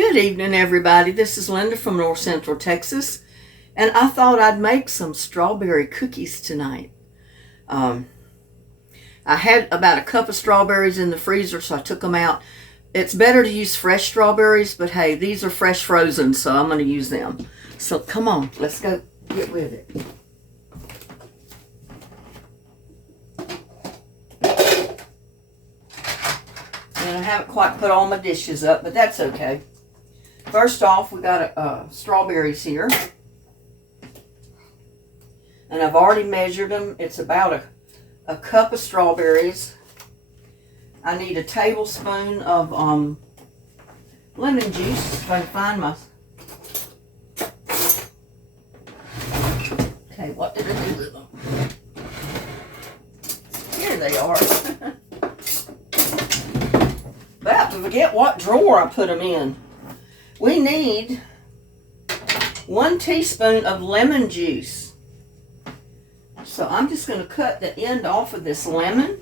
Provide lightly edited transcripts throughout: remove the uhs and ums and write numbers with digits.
Good evening, everybody. This is Linda from North Central Texas, and I thought I'd make some strawberry cookies tonight. I had about a cup of strawberries in the freezer, so I took them out. It's better to use fresh strawberries, but hey, these are fresh frozen, so I'm going to use them. So come on, let's go get with it. And I haven't quite put all my dishes up, but that's okay. First off, we got strawberries here. And I've already measured them. It's about a cup of strawberries. I need a tablespoon of lemon juice, if I can find my... Okay, what did I do with them? Here they are. About to forget what drawer I put them in. We need 1 teaspoon of lemon juice. So I'm just going to cut the end off of this lemon.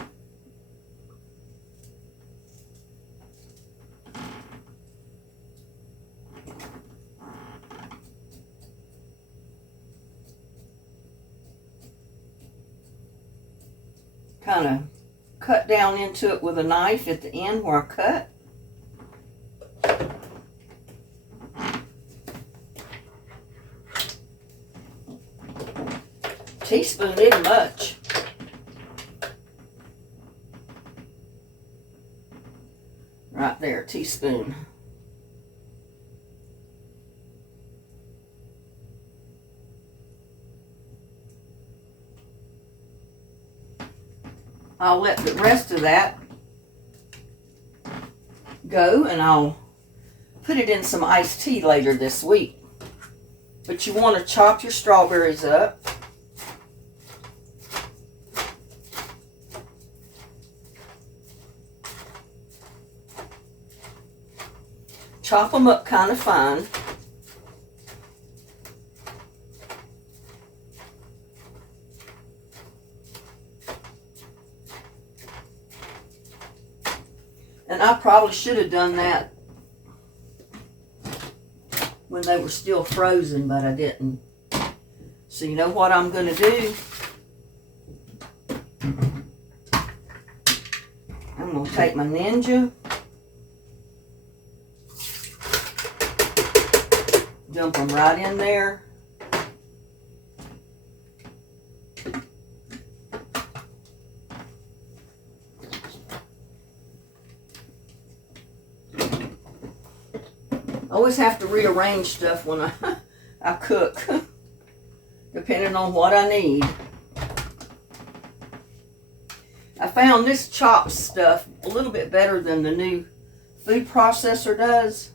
Kind of cut down into it with a knife at the end where I cut. Teaspoon isn't much. Right there, teaspoon. I'll let the rest of that go, and I'll put it in some iced tea later this week. But you want to chop your strawberries up. Chop them up kind of fine. And I probably should have done that when they were still frozen, but I didn't. So you know what I'm going to do? I'm going to take my Ninja, dump them right in there. I always have to rearrange stuff when I cook, depending on what I need. I found this chopped stuff a little bit better than the new food processor does.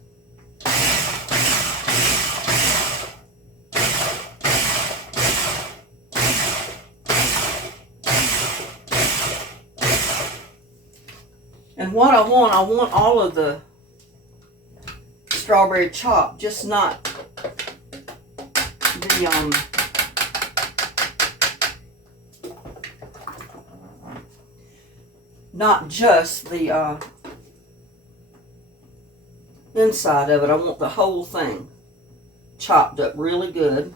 And what I want all of the strawberry chopped, just not the not just the inside of it. I want the whole thing chopped up really good.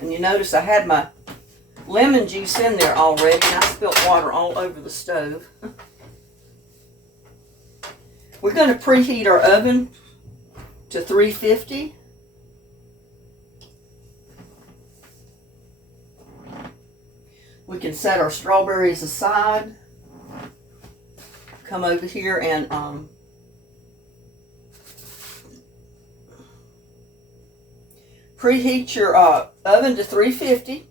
And you notice I had my lemon juice in there already, and I spilled water all over the stove. We're going to preheat our oven to 350. We can set our strawberries aside. Come over here and preheat your oven to 350.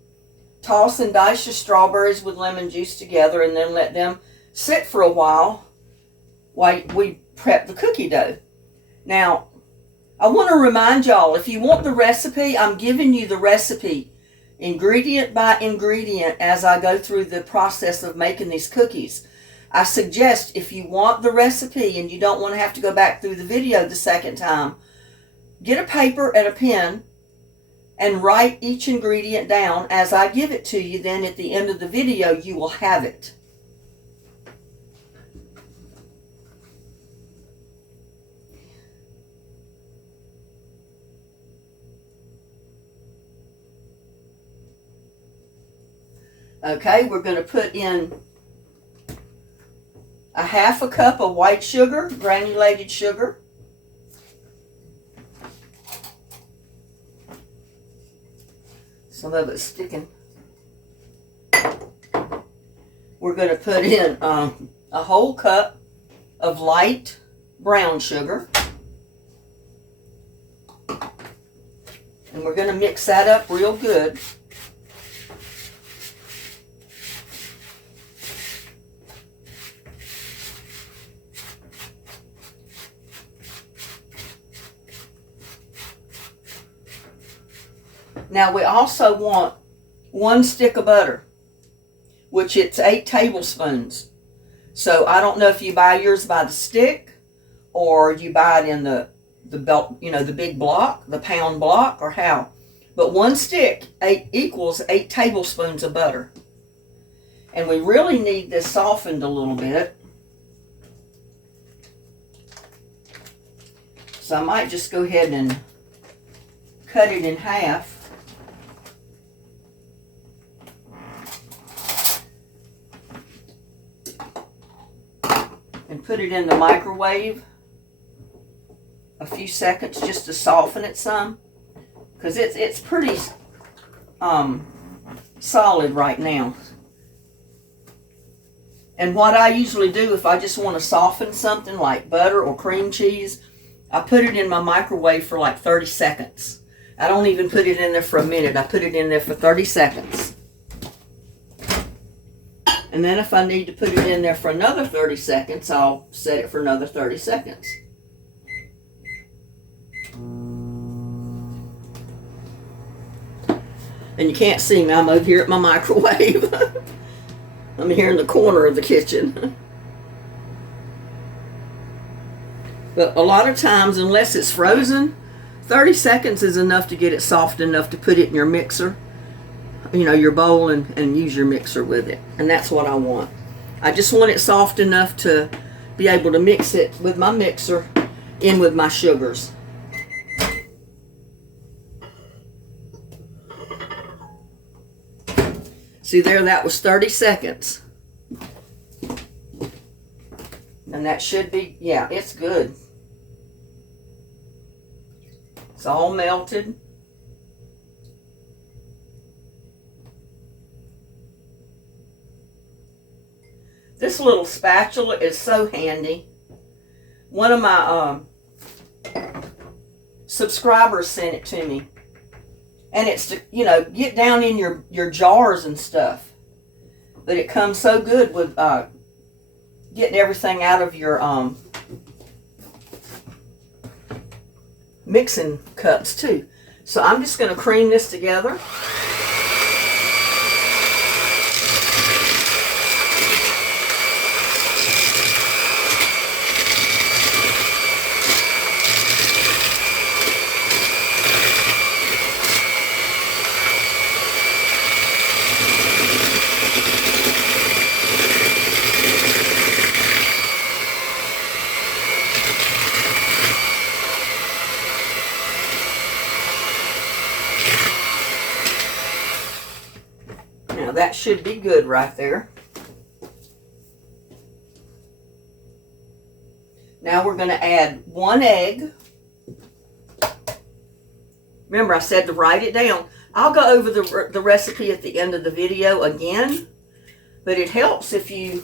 Toss and dice your strawberries with lemon juice together, and then let them sit for a while we prep the cookie dough. Now, I want to remind y'all, if you want the recipe, I'm giving you the recipe ingredient by ingredient as I go through the process of making these cookies. I suggest if you want the recipe and you don't want to have to go back through the video the second time, get a paper and a pen and write each ingredient down as I give it to you. Then at the end of the video, you will have it. Okay, we're going to put in a half a cup of white sugar, granulated sugar. Some of it's sticking. We're going to put in a whole cup of light brown sugar. And we're going to mix that up real good. Now we also want 1 stick of butter, which it's 8 tablespoons. So I don't know if you buy yours by the stick or you buy it in the belt, the big block, the pound block, or how. But 1 stick equals 8 tablespoons of butter. And we really need this softened a little bit. So I might just go ahead and cut it in half. And put it in the microwave a few seconds just to soften it some, because it's pretty solid right now. And what I usually do if I just want to soften something like butter or cream cheese, I put it in my microwave for like 30 seconds. I don't even put it in there for a minute. I put it in there for 30 seconds. And then if I need to put it in there for another 30 seconds, I'll set it for another 30 seconds. And you can't see me, I'm over here at my microwave. I'm here in the corner of the kitchen. But a lot of times, unless it's frozen, 30 seconds is enough to get it soft enough to put it in your mixer. Your bowl and use your mixer with it. And that's what I want. I just want it soft enough to be able to mix it with my mixer in with my sugars. See there, that was 30 seconds. And that should be, yeah, it's good. It's all melted. This little spatula is so handy. One of my subscribers sent it to me. And it's to, get down in your jars and stuff. But it comes so good with getting everything out of your mixing cups too. So I'm just going to cream this together. That should be good right there. Now we're going to add 1 egg. Remember, I said to write it down. I'll go over the recipe at the end of the video again, but it helps if you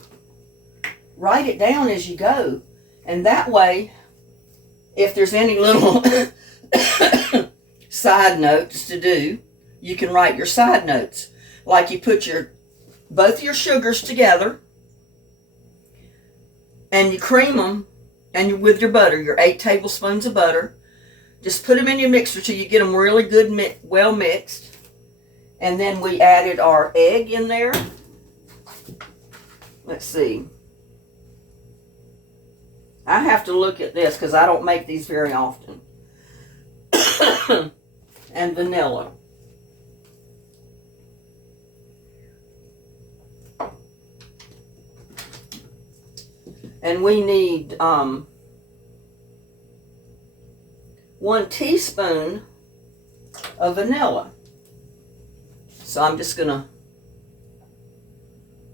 write it down as you go. And that way, if there's any little side notes to do, you can write your side notes. Like you put both your sugars together and you cream them, and with your butter, your 8 tablespoons of butter, just put them in your mixer till you get them really good, well mixed. And then we added our egg in there. Let's see. I have to look at this because I don't make these very often. And vanilla. And we need 1 teaspoon of vanilla. So I'm just going to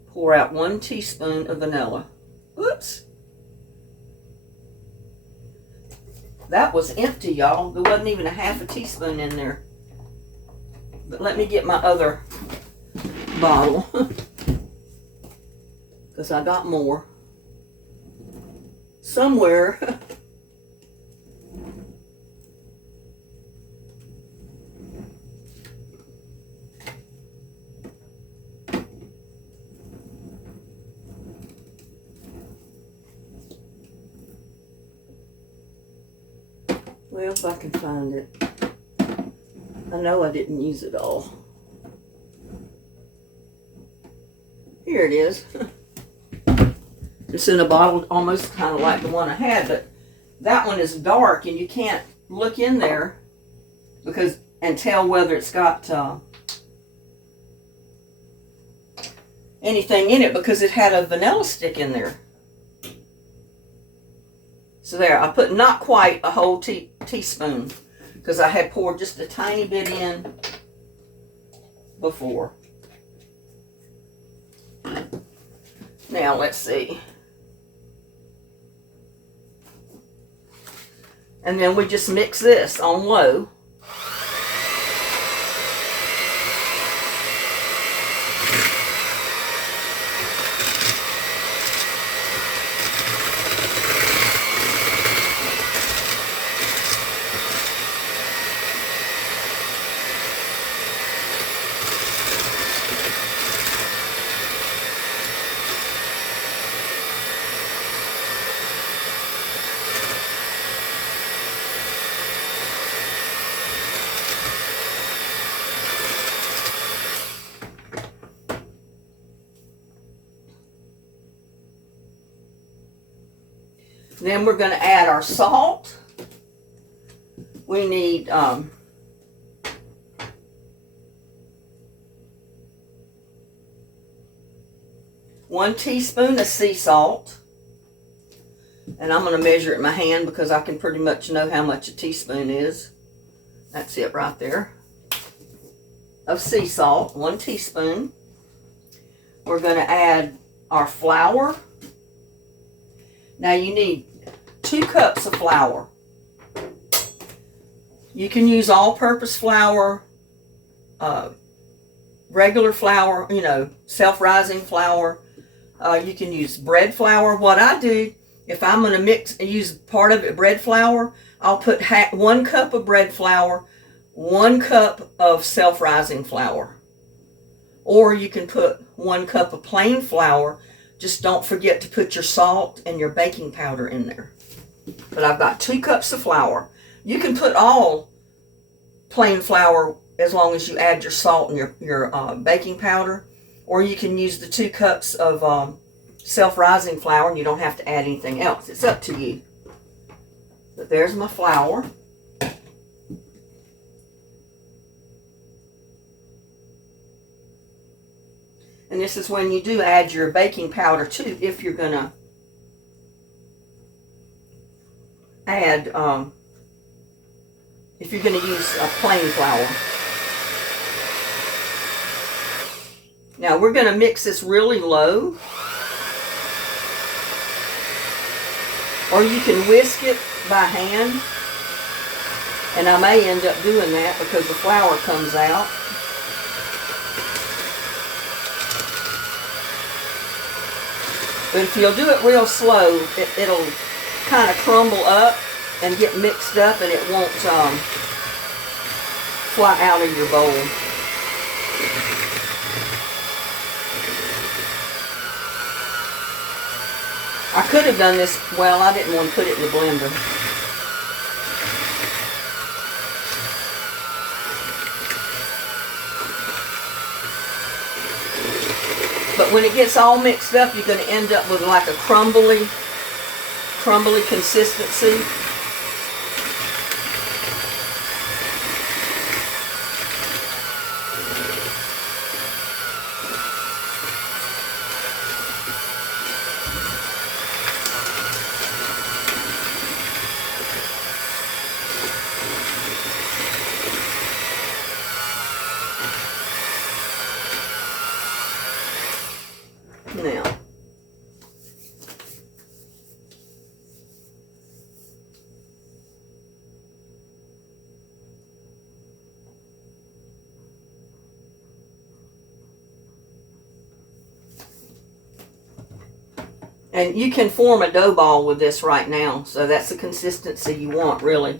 pour out 1 teaspoon of vanilla. Oops. That was empty, y'all. There wasn't even a half a teaspoon in there. But let me get my other bottle. Because I got more. Somewhere. Well, if I can find it. I know I didn't use it all. Here it is. It's in a bottle almost kind of like the one I had, but that one is dark and you can't look in there because and tell whether it's got anything in it because it had a vanilla stick in there. So there, I put not quite a whole teaspoon because I had poured just a tiny bit in before. Now let's see. And then we just mix this on low. Then we're going to add our salt. We need 1 teaspoon of sea salt. And I'm going to measure it in my hand because I can pretty much know how much a teaspoon is. That's it right there. Of sea salt, 1 teaspoon. We're going to add our flour. Now you need 2 cups of flour. You can use all-purpose flour, regular flour, you know, self-rising flour. You can use bread flour. What I do, if I'm going to mix and use part of it bread flour, I'll put 1 cup of bread flour, 1 cup of self-rising flour. Or you can put 1 cup of plain flour. Just don't forget to put your salt and your baking powder in there. But I've got 2 cups of flour. You can put all plain flour as long as you add your salt and your baking powder. Or you can use the 2 cups of self-rising flour and you don't have to add anything else. It's up to you. But there's my flour. And this is when you do add your baking powder too, if you're going to add, if you're going to use a plain flour. Now we're going to mix this really low. Or you can whisk it by hand. And I may end up doing that because the flour comes out. But if you'll do it real slow, it'll kind of crumble up and get mixed up and it won't fly out of your bowl. I could have done this, well, I didn't want to put it in the blender. when it gets all mixed up, you're going to end up with like a crumbly consistency. Now, and you can form a dough ball with this right now, so that's the consistency you want, really.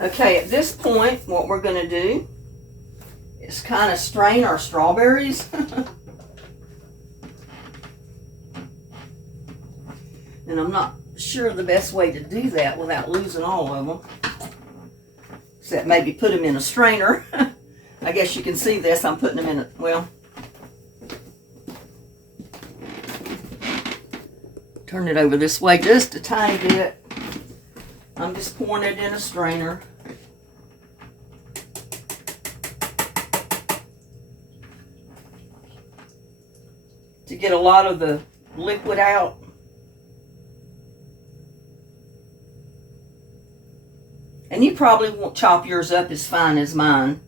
Okay, at this point, what we're going to do is kind of strain our strawberries. And I'm not sure the best way to do that without losing all of them. Except maybe put them in a strainer. I guess you can see this. I'm putting them in a, well, turn it over this way just a tiny bit. I'm just pouring it in a strainer. To get a lot of the liquid out. And you probably won't chop yours up as fine as mine,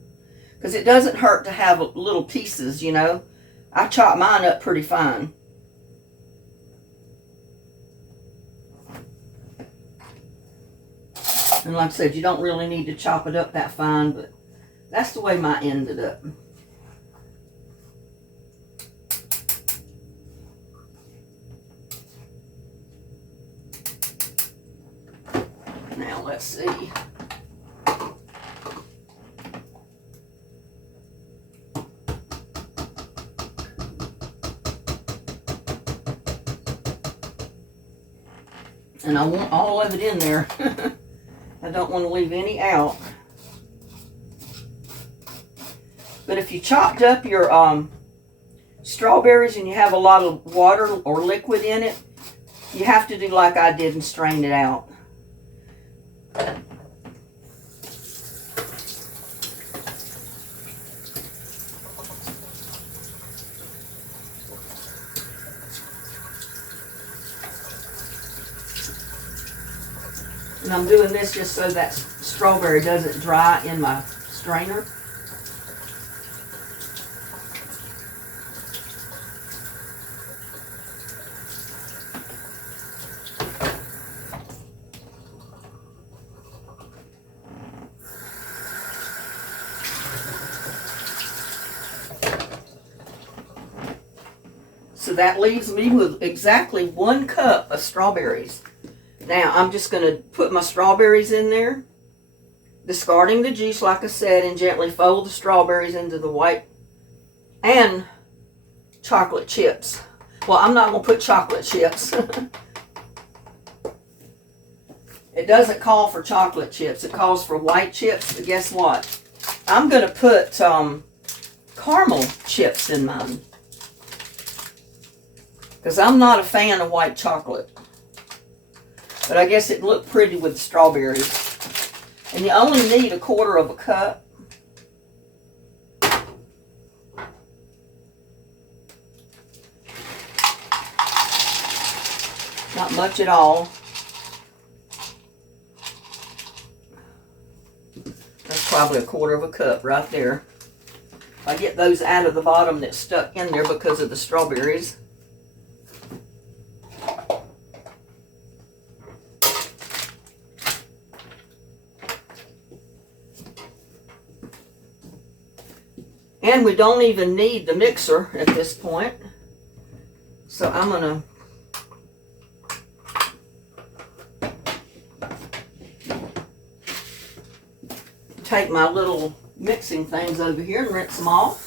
because it doesn't hurt to have little pieces, you know. I chop mine up pretty fine. And like I said, you don't really need to chop it up that fine, but that's the way mine ended up. Now let's see. And I want all of it in there. I don't want to leave any out. But if you chopped up your strawberries and you have a lot of water or liquid in it, you have to do like I did and strain it out. And I'm doing this just so that strawberry doesn't dry in my strainer. So that leaves me with exactly 1 cup of strawberries. Now, I'm just going to put my strawberries in there, discarding the juice, like I said, and gently fold the strawberries into the white and chocolate chips. Well, I'm not going to put chocolate chips. It doesn't call for chocolate chips. It calls for white chips, but guess what? I'm going to put caramel chips in mine, because I'm not a fan of white chocolate. But I guess it looked pretty with strawberries. And you only need 1/4 of a cup. Not much at all. That's probably 1/4 of a cup right there. I get those out of the bottom that's stuck in there because of the strawberries. And we don't even need the mixer at this point. So I'm going to take my little mixing things over here and rinse them off.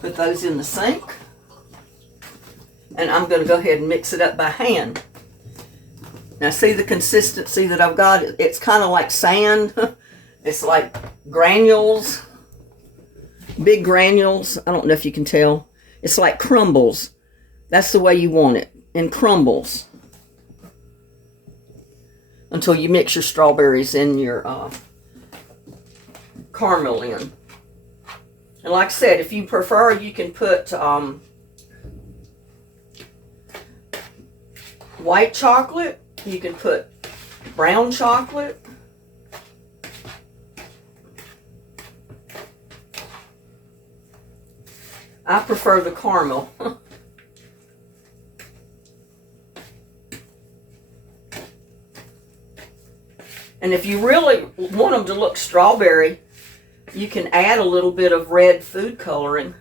Put those in the sink. And I'm going to go ahead and mix it up by hand. Now see the consistency that I've got? It's kind of like sand. It's like granules, big granules. I don't know if you can tell. It's like crumbles. That's the way you want it, in crumbles. Until you mix your strawberries in your caramel in. And like I said, if you prefer, you can put white chocolate. You can put brown chocolate. I prefer the caramel. And if you really want them to look strawberry, you can add a little bit of red food coloring.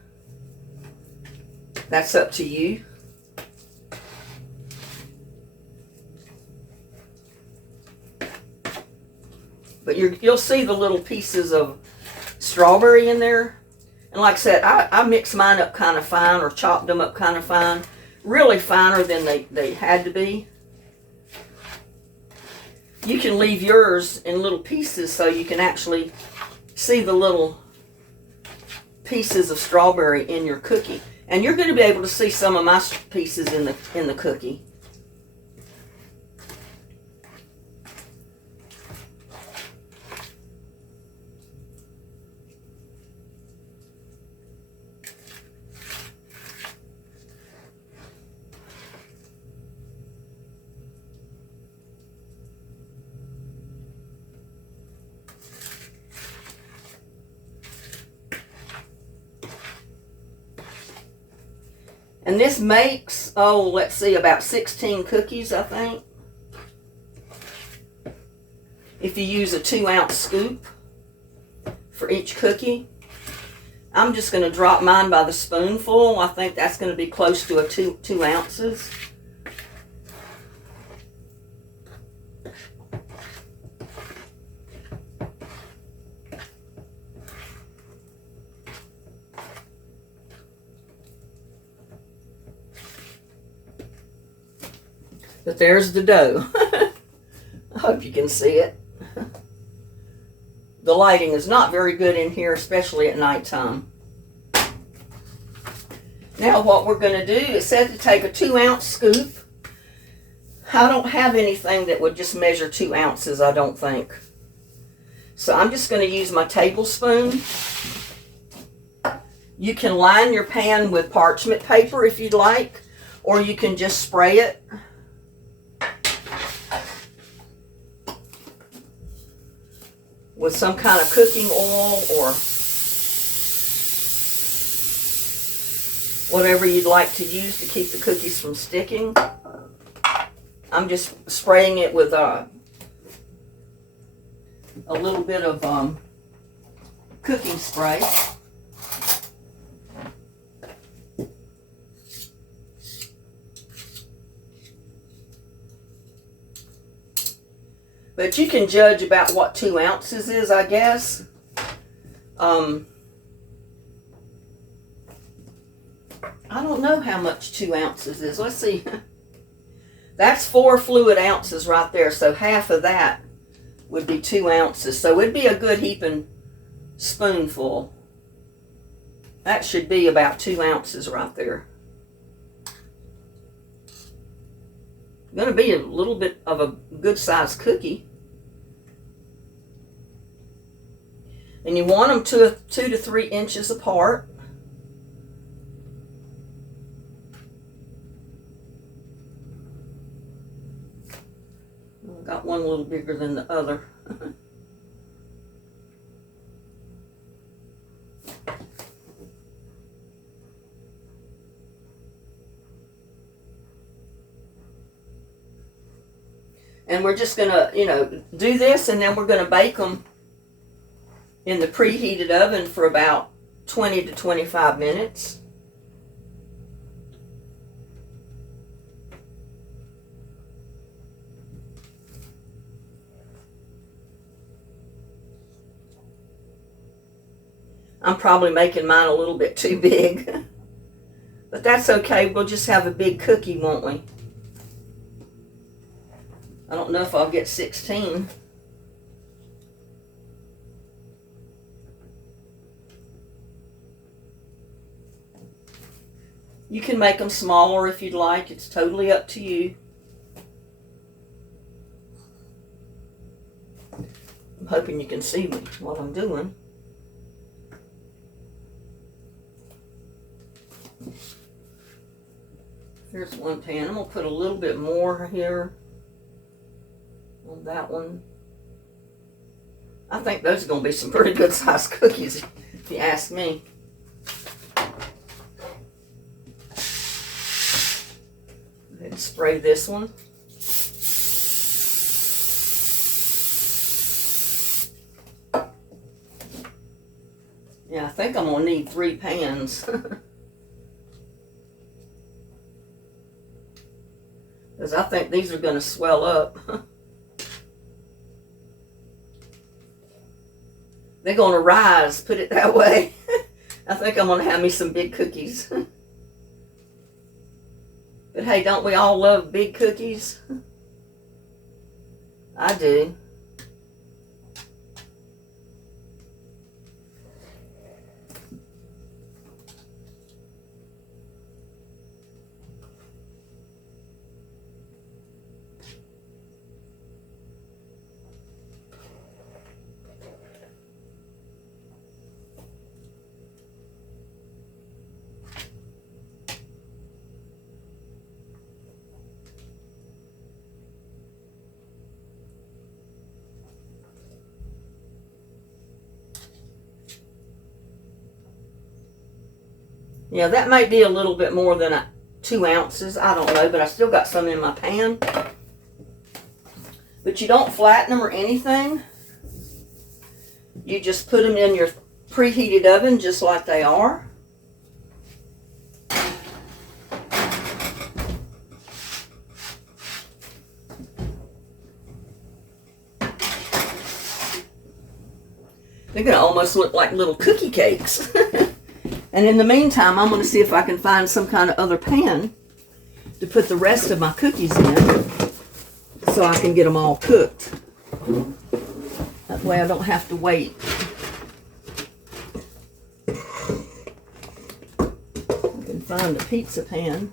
That's up to you. But you'll see the little pieces of strawberry in there. And like I said, I mix mine up kind of fine, or chopped them up kind of fine. Really finer than they had to be. You can leave yours in little pieces so you can actually see the little pieces of strawberry in your cookie. And you're going to be able to see some of my pieces in the cookie. And this makes, oh, let's see, about 16 cookies, I think. If you use a 2-ounce scoop for each cookie. I'm just going to drop mine by the spoonful. I think that's going to be close to 2 ounces. But there's the dough. I hope you can see it. The lighting is not very good in here, especially at nighttime. Now what we're going to do is set to take a 2-ounce scoop. I don't have anything that would just measure 2 ounces, I don't think. So I'm just going to use my tablespoon. You can line your pan with parchment paper if you'd like, or you can just spray it. With some kind of cooking oil or whatever you'd like to use to keep the cookies from sticking. I'm just spraying it with a little bit of cooking spray. But you can judge about what 2 ounces is, I guess. I don't know how much 2 ounces is. Let's see. That's 4 fluid ounces right there. So half of that would be 2 ounces. So it'd be a good heaping spoonful. That should be about 2 ounces right there. Going to be a little bit of a good sized cookie. And you want them 2 to 3 inches apart. I've got one a little bigger than the other. And we're just going to, do this, and then we're going to bake them in the preheated oven for about 20 to 25 minutes. I'm probably making mine a little bit too big, but that's okay. We'll just have a big cookie, won't we? I don't know if I'll get 16. You can make them smaller if you'd like. It's totally up to you. I'm hoping you can see what I'm doing. Here's one pan. I'm going to put a little bit more here on that one. I think those are going to be some pretty good sized cookies, if you ask me. Go ahead and spray this one. Yeah, I think I'm going to need 3 pans. Because I think these are going to swell up. They're going to rise, put it that way. I think I'm going to have me some big cookies. But hey, don't we all love big cookies? I do. Yeah, that might be a little bit more than 2 ounces. I don't know, but I still got some in my pan. But you don't flatten them or anything. You just put them in your preheated oven just like they are. They're going to almost look like little cookie cakes. And in the meantime, I'm going to see if I can find some kind of other pan to put the rest of my cookies in so I can get them all cooked. That way I don't have to wait. I can find a pizza pan.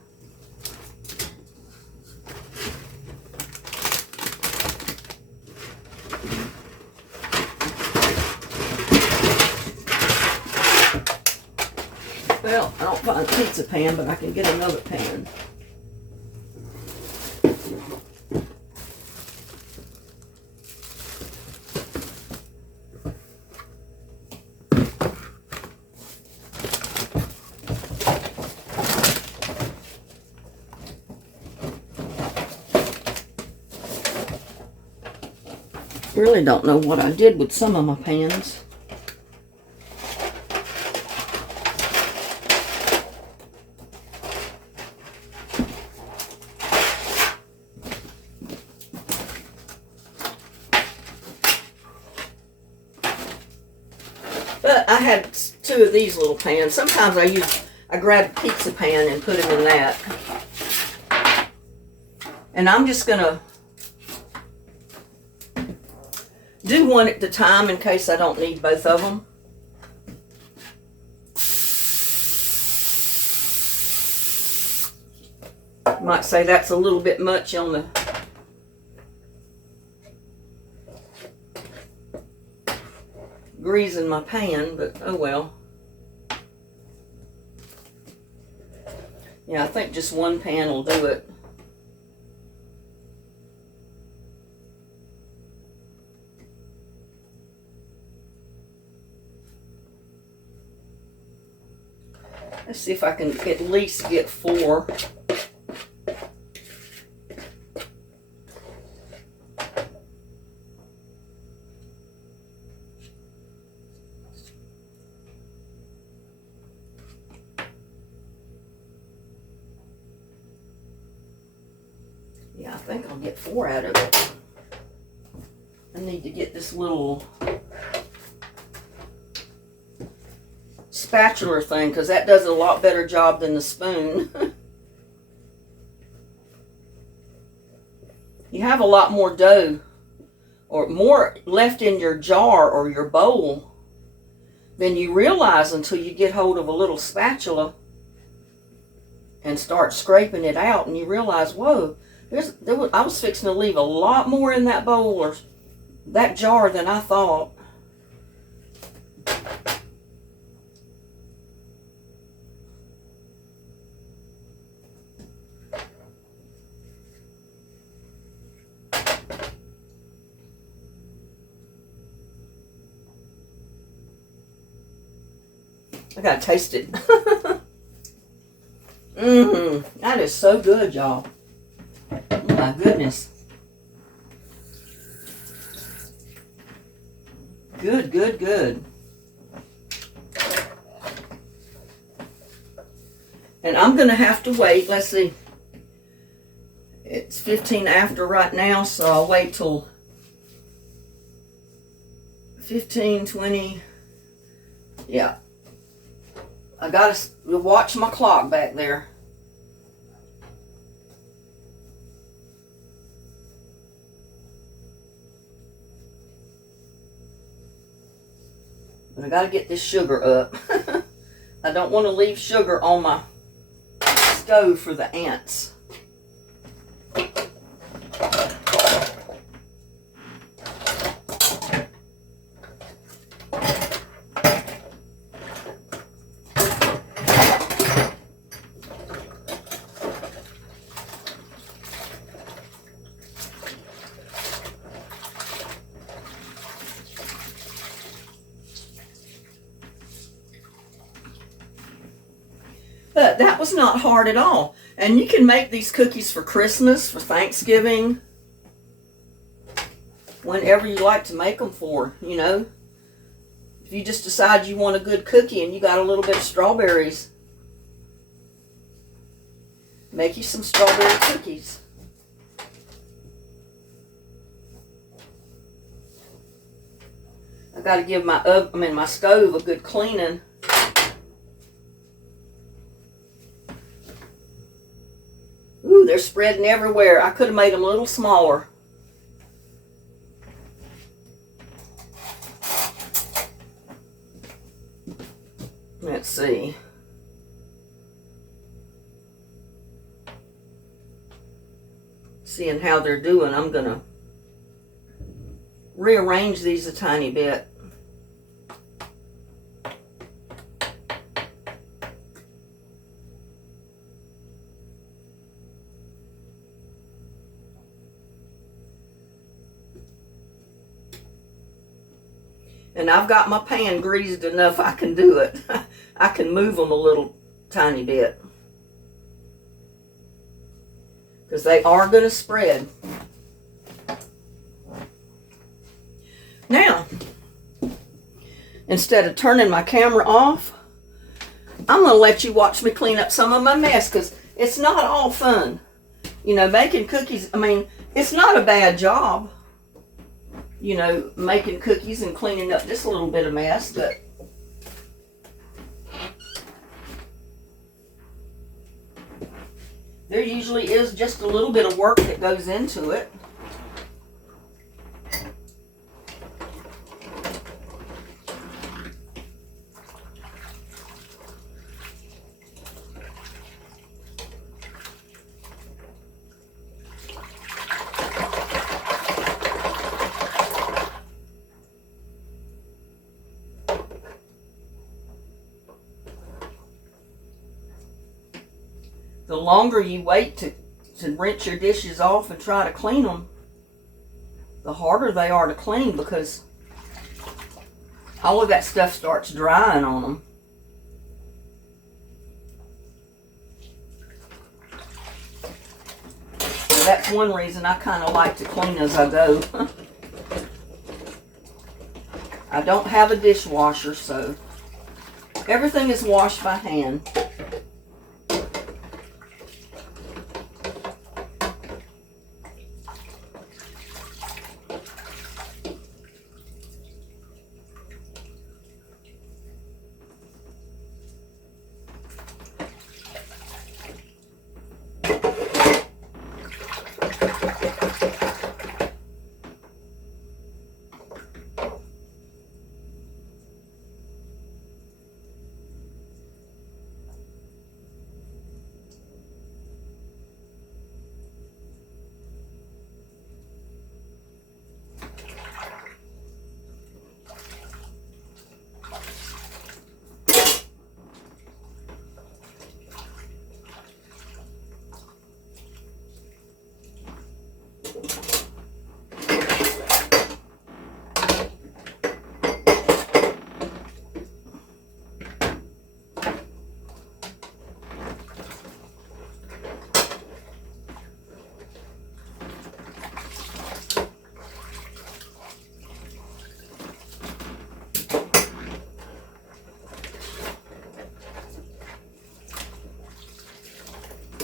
Well, I don't find a pizza pan, but I can get another pan. Really don't know what I did with some of my pans. But I had 2 of these little pans. Sometimes I grab a pizza pan and put them in that. And I'm just going to do one at a time in case I don't need both of them. Might say that's a little bit much on the greasing my pan, but oh well. Yeah, I think just one pan will do it. Let's see if I can at least get 4. Yeah, I think I'll get 4 out of it. I need to get this little spatula thing, because that does a lot better job than the spoon. You have a lot more dough or more left in your jar or your bowl than you realize until you get hold of a little spatula and start scraping it out, and you realize, whoa, I was fixing to leave a lot more in that bowl or that jar than I thought. I gotta taste it. That is so good, y'all. Oh my goodness. Good, good, good. And I'm gonna have to wait. Let's see. It's 15 after right now, so I'll wait till 15, 20. Yeah. I gotta watch my clock back there. But I gotta get this sugar up. I don't want to leave sugar on my stove for the ants. But that was not hard at all. And you can make these cookies for Christmas, for Thanksgiving, whenever you like to make them for, you know. If you just decide you want a good cookie and you got a little bit of strawberries, make you some strawberry cookies. I got to give my stove a good cleaning. Ooh, they're spreading everywhere. I could have made them a little smaller. Let's see. Seeing how they're doing, I'm going to rearrange these a tiny bit. And I've got my pan greased enough I can do it. I can move them a little tiny bit. Because they are going to spread. Now, instead of turning my camera off, I'm going to let you watch me clean up some of my mess, because it's not all fun. You know, making cookies, I mean, it's not a bad job. You know, making cookies and cleaning up just a little bit of mess, but there usually is just a little bit of work that goes into it. the longer you wait to rinse your dishes off and try to clean them, the harder they are to clean, because all of that stuff starts drying on them. So that's one reason I kind of like to clean as I go. I don't have a dishwasher, so everything is washed by hand.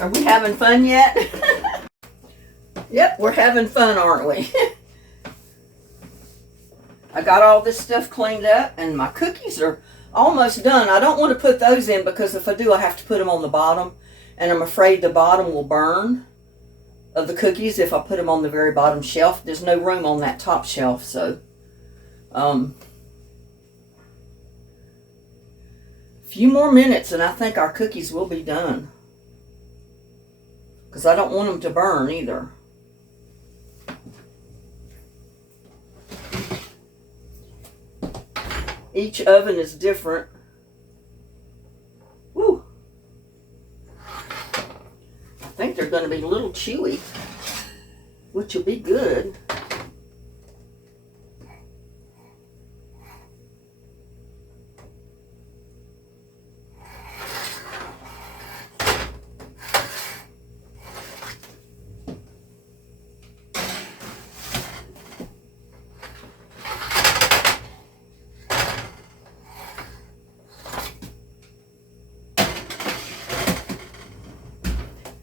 Are we having fun yet? Yep, we're having fun, aren't we? I got all this stuff cleaned up, and my cookies are almost done. I don't want to put those in, because if I do, I have to put them on the bottom, and I'm afraid the bottom will burn of the cookies if I put them on the very bottom shelf. There's no room on that top shelf, so a few more minutes and I think our cookies will be done, because I don't want them to burn either. Each oven is different. Woo! I think they're going to be a little chewy, which will be good.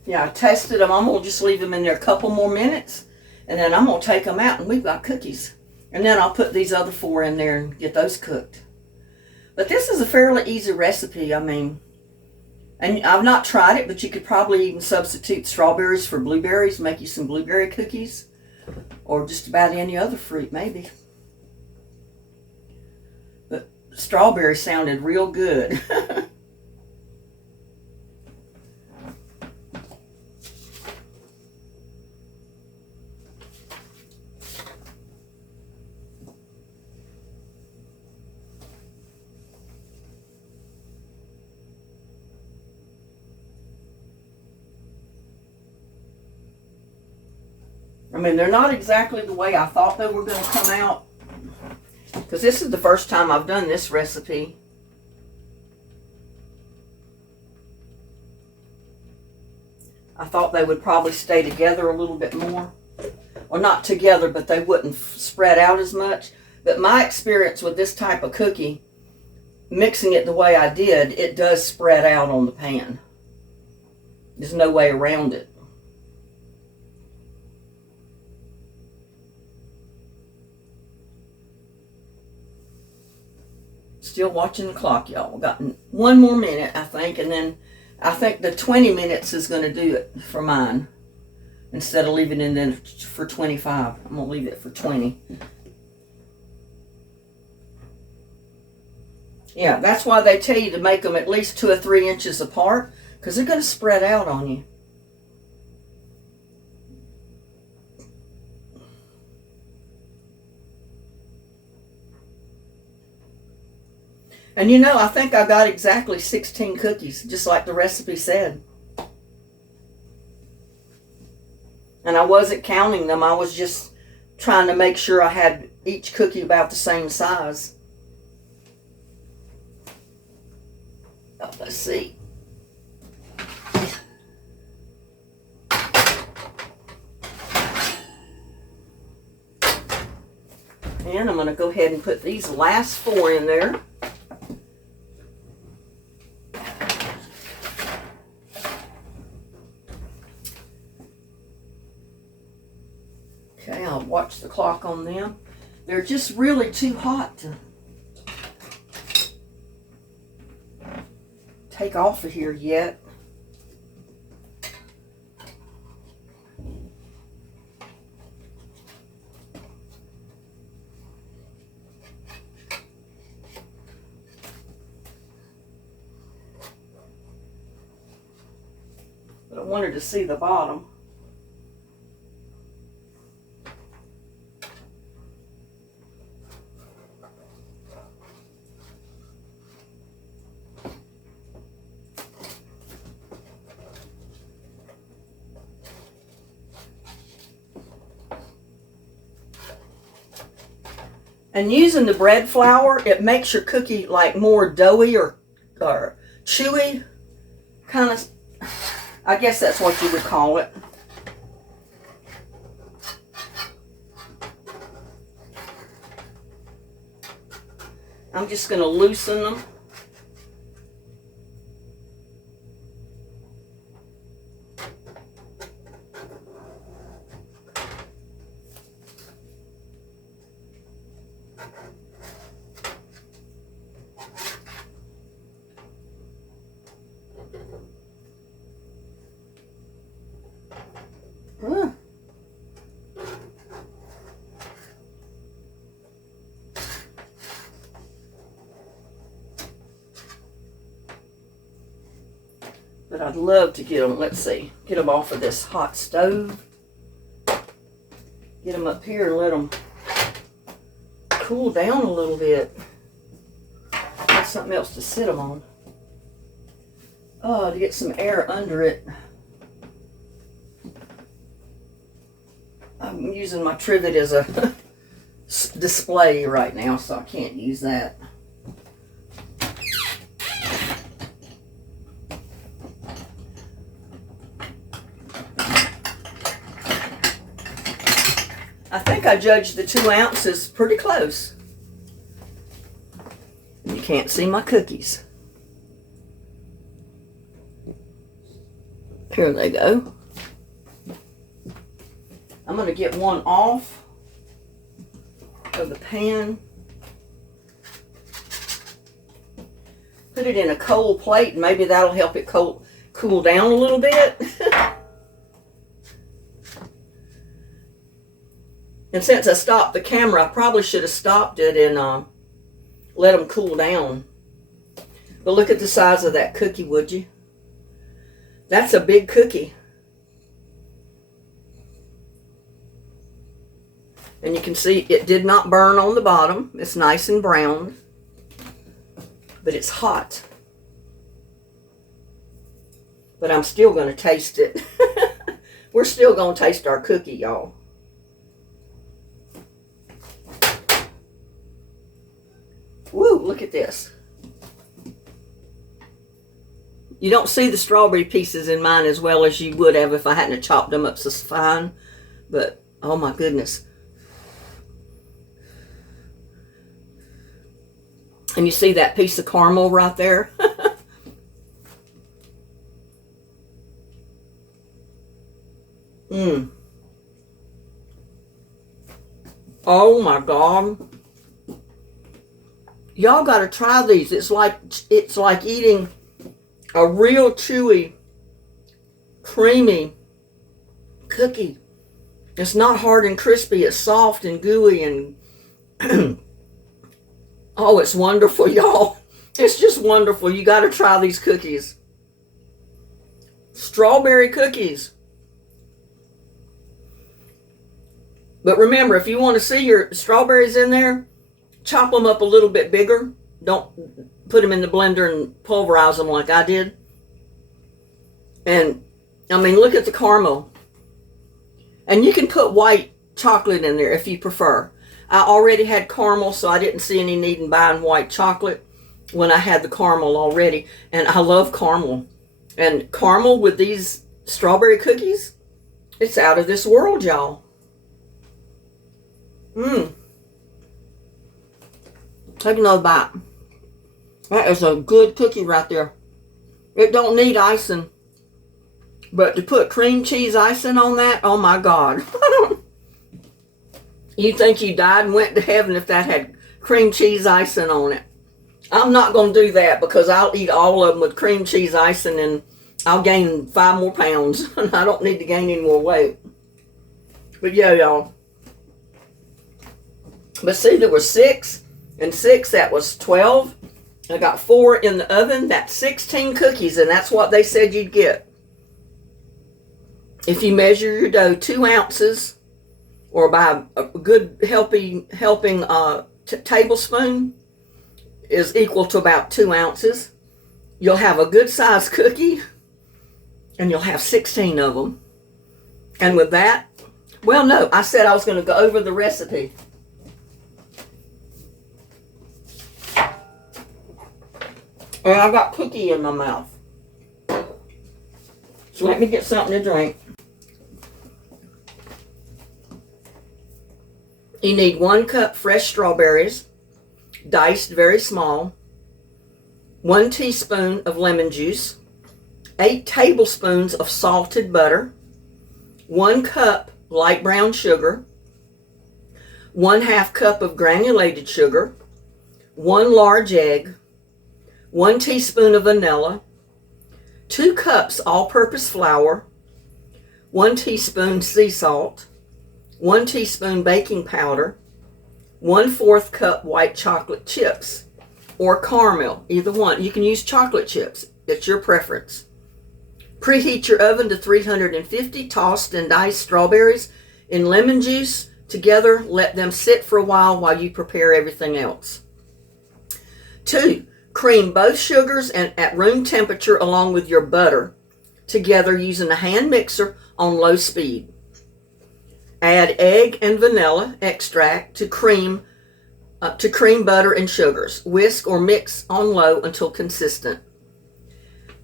Yeah, I tested them. I'm going to just leave them in there a couple more minutes, and then I'm going to take them out, and we've got cookies. And then I'll put these other 4 in there and get those cooked. But this is a fairly easy recipe. I mean, and I've not tried it, but you could probably even substitute strawberries for blueberries, make you some blueberry cookies, or just about any other fruit, maybe. But strawberry sounded real good. I mean, they're not exactly the way I thought they were going to come out, because this is the first time I've done this recipe. I thought they would probably stay together a little bit more. Well, not together, but they wouldn't spread out as much. But my experience with this type of cookie, mixing it the way I did, it does spread out on the pan. There's no way around it. Still watching the clock, y'all. We've got 1 more minute, I think, and then I think the 20 minutes is going to do it for mine. Instead of leaving it in for 25, I'm going to leave it for 20. Yeah, that's why they tell you to make them at least 2 or 3 inches apart, because they're going to spread out on you. And you know, I think I got exactly 16 cookies, just like the recipe said. And I wasn't counting them. I was just trying to make sure I had each cookie about the same size. Oh, let's see. And I'm going to go ahead and put these last 4 in there. Okay, I'll watch the clock on them. They're just really too hot to take off of here yet. But I wanted to see the bottom. And using the bread flour, it makes your cookie like more doughy or chewy, kind of. I guess that's what you would call it. I'm just going to loosen them. But I'd love to get them, let's see, get them off of this hot stove. Get them up here and let them cool down a little bit. Have something else to sit them on. Oh, to get some air under it. I'm using my trivet as a display right now, so I can't use that. I think I judged the 2 ounces pretty close. You can't see my cookies. Here they go. I'm going to get one off of the pan. Put it in a cold plate, and maybe that'll help it cool down a little bit. And since I stopped the camera, I probably should have stopped it and let them cool down. But look at the size of that cookie, would you? That's a big cookie. And you can see it did not burn on the bottom. It's nice and brown. But it's hot. But I'm still going to taste it. We're still going to taste our cookie, y'all. Woo, look at this. You don't see the strawberry pieces in mine as well as you would have if I hadn't chopped them up so fine. But, oh my goodness. And you see that piece of caramel right there? Mmm. Oh my God. Y'all got to try these. It's like eating a real chewy, creamy cookie. It's not hard and crispy. It's soft and gooey and oh, it's wonderful, y'all. It's just wonderful. You got to try these cookies. Strawberry cookies. But remember, if you want to see your strawberries in there, chop them up a little bit bigger. Don't put them in the blender and pulverize them like I did. And, I mean, look at the caramel. And you can put white chocolate in there if you prefer. I already had caramel, so I didn't see any need in buying white chocolate when I had the caramel already. And I love caramel. And caramel with these strawberry cookies, it's out of this world, y'all. Take another bite. That is a good cookie right there. It don't need icing. But to put cream cheese icing on that, oh my God. You think you died and went to heaven if that had cream cheese icing on it. I'm not going to do that because I'll eat all of them with cream cheese icing and I'll gain 5 more pounds. And I don't need to gain any more weight. But yeah, y'all. But see, there was 6 and 6, that was 12. I got 4 in the oven. That's 16 cookies, and that's what they said you'd get. If you measure your dough 2 ounces, or by a good helping tablespoon is equal to about 2 ounces, you'll have a good sized cookie, and you'll have 16 of them. And with that, well, no, I said I was going to go over the recipe. And I got cookie in my mouth. So let me get something to drink. You need 1 cup fresh strawberries, diced very small, 1 teaspoon of lemon juice, 8 tablespoons of salted butter, 1 cup light brown sugar, 1/2 cup of granulated sugar, 1 large egg, 1 teaspoon of vanilla, 2 cups all-purpose flour, 1 teaspoon sea salt, 1 teaspoon baking powder, 1/4 cup white chocolate chips or caramel, either one. You can use chocolate chips. It's your preference. Preheat your oven to 350. Tossed and diced strawberries in lemon juice together. Let them sit for a while you prepare everything else. 2. Cream both sugars and at room temperature along with your butter together using a hand mixer on low speed. Add egg and vanilla extract to cream butter and sugars. Whisk or mix on low until consistent.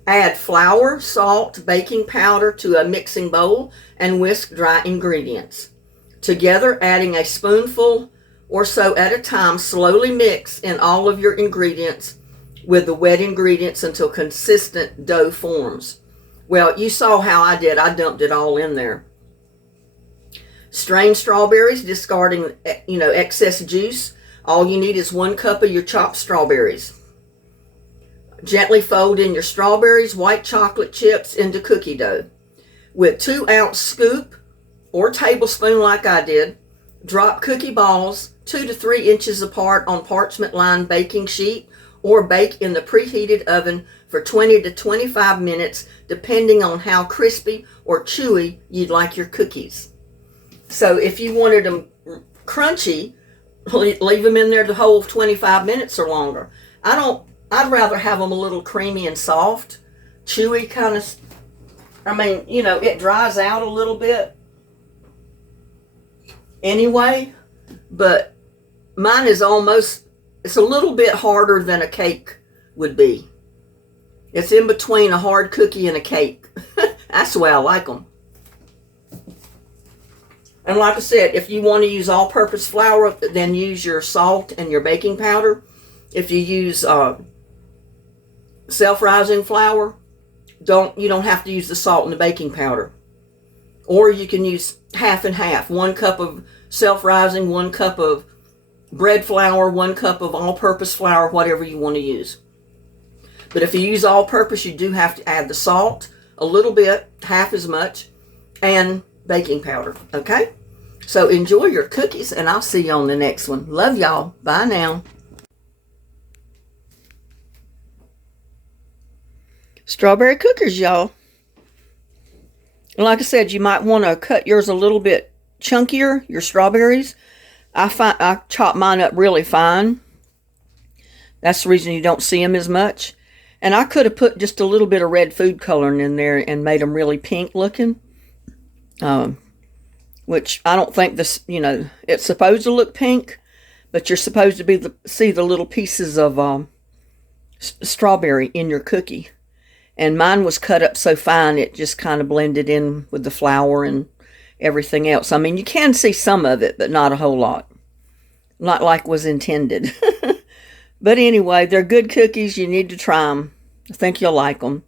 Add flour, salt, baking powder to a mixing bowl and whisk dry ingredients. Together, adding a spoonful or so at a time, slowly mix in all of your ingredients with the wet ingredients until consistent dough forms. Well, you saw how I did. I dumped it all in there. Strain strawberries, discarding, excess juice. All you need is 1 cup of your chopped strawberries. Gently fold in your strawberries, white chocolate chips into cookie dough. With 2-ounce scoop or tablespoon like I did, drop cookie balls 2 to 3 inches apart on parchment-lined baking sheet or bake in the preheated oven for 20 to 25 minutes, depending on how crispy or chewy you'd like your cookies. So if you wanted them crunchy, leave them in there the whole 25 minutes or longer. I'd rather have them a little creamy and soft, chewy kind of, it dries out a little bit anyway, but mine is it's a little bit harder than a cake would be. It's in between a hard cookie and a cake. That's the way I like them. And like I said, if you want to use all-purpose flour, then use your salt and your baking powder. If you use self-rising flour, you don't have to use the salt and the baking powder. Or you can use half and half. 1 cup of self-rising, 1 cup of bread flour, 1 cup of all-purpose flour, whatever you want to use. But if you use all-purpose, you do have to add the salt, a little bit, half as much, and baking powder, okay? So enjoy your cookies, and I'll see you on the next one. Love y'all. Bye now. Strawberry cookies, y'all. Like I said, you might want to cut yours a little bit chunkier, your strawberries. I chop mine up really fine. That's the reason you don't see them as much. And I could have put just a little bit of red food coloring in there and made them really pink looking. which I don't think this, it's supposed to look pink, but you're supposed to see the little pieces of strawberry in your cookie. And mine was cut up so fine it just kind of blended in with the flour and everything else. I mean, you can see some of it, but not a whole lot. Not like was intended. But anyway, they're good cookies. You need to try them. I think you'll like them.